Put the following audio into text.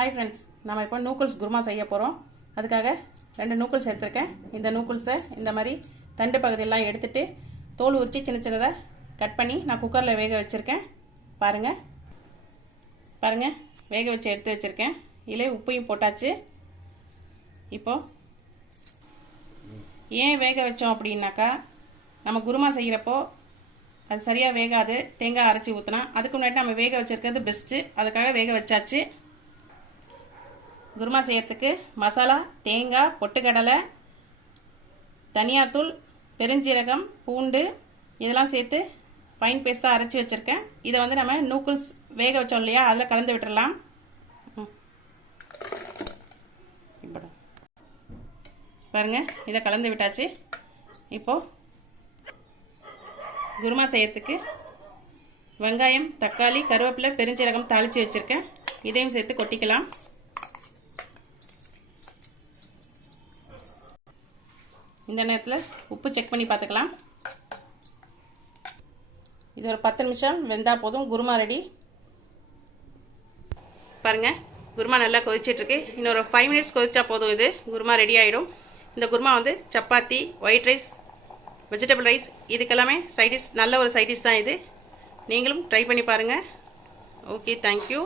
Hi friends நம்ம இப்போ knuckles kurma செய்ய போகிறோம் அதுக்காக ரெண்டு நூக்கல்ஸ் எடுத்திருக்கேன். இந்த நூக்குல்ஸை இந்த மாதிரி தண்டு பகுதியெல்லாம் எடுத்துட்டு தோல் உரித்து சின்ன சின்னதாக கட் பண்ணி நான் குக்கரில் வேக வச்சுருக்கேன். பாருங்கள் பாருங்கள் வேக வச்சு எடுத்து வச்சுருக்கேன். இதில் உப்பையும் போட்டாச்சு. இப்போது ஏன் வேக வச்சோம் அப்படின்னாக்கா நம்ம குருமா செய்கிறப்போ அது சரியாக வேகாது. தேங்காய் அரைச்சி ஊற்றினா அதுக்கு முன்னாடி நம்ம வேக வச்சுருக்கிறது பெஸ்ட்டு அதுக்காக வேக வச்சாச்சு. குருமா செய்யறதுக்கு மசாலா தேங்காய் பொட்டுக்கடலை தனியாத்தூள் பெருஞ்சீரகம் பூண்டு இதெல்லாம் சேர்த்து ஃபைன் பேஸ்ட்டாக அரைச்சி வச்சுருக்கேன். இதை வந்து நம்ம நூக்குல்ஸ் வேக வச்சோம் இல்லையா? அதில் கலந்து விட்டுடலாம் ம். இதை கலந்து விட்டாச்சு. இப்போது குருமா செய்யறதுக்கு வெங்காயம் தக்காளி கருவேப்பிலை பெருஞ்சீரகம் தாளித்து வச்சுருக்கேன். இதையும் சேர்த்து கொட்டிக்கலாம். இந்த நேரத்தில் உப்பு செக் பண்ணி பார்த்துக்கலாம். இது ஒரு பத்து நிமிஷம் வெந்தால் போதும். குருமா ரெடி பாருங்கள் குருமா நல்லா கொதிச்சிட்ருக்கு இன்னொரு ஃபைவ் மினிட்ஸ் கொதிச்சா போதும் இது. குருமா ரெடி ஆகிடும் இந்த குருமா வந்து chapati white rice vegetable rice இதுக்கெல்லாமே side dish நல்ல ஒரு சைடிஷ் தான் இது. நீங்களும் ட்ரை பண்ணி பாருங்கள் ஓகே தேங்க்யூ